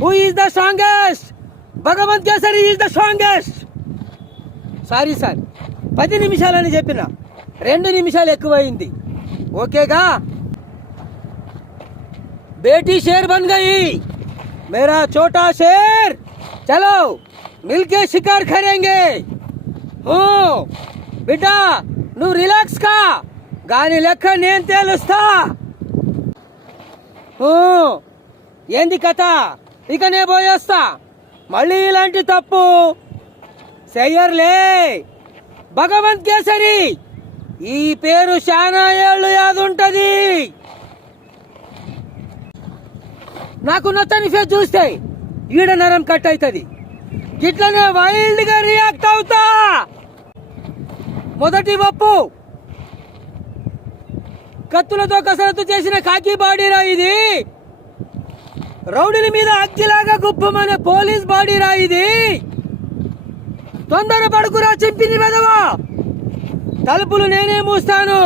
Who is the strongest? Bhagavanth Kesari is the strongest. Sorry sir, 10 నిమిషాలని చెప్పిన, 2 నిమిషాలు ఎక్కువైంది. ఓకేగా? बेटी शेर बन गई, मेरा छोटा शेर. चलो मिलके शिकार करेंगे. బిడ్డా నువ్వు రిలాక్స్ కా, గాని లెక్క నేను తేలుస్తా. ఏంది కథ? ఇక నే పోయేస్తా. మళ్ళీ ఇలాంటి తప్పు చెయ్యర్లే. భగవంత్ కేసరి ఈ పేరు చాలా ఏళ్ళు యాదుంటది. నాకు నచ్చని ఫేస్ చూస్తే ఈడ నరం కట్ అవుతుంది. ఇట్లనే వైల్డ్ గా రియాక్ట్ అవుతా. మొదటి ఒప్పు, కత్తులతో కసరత్తు చేసిన కాకి బాడీరా ఇది. రౌడీల మీద అగ్గిలాగా గుప్పమనే పోలీస్ బాడీరా ఇది. తొందర పడుకురా చింపిని వెదవా, తలుపులు నేనే మూస్తాను.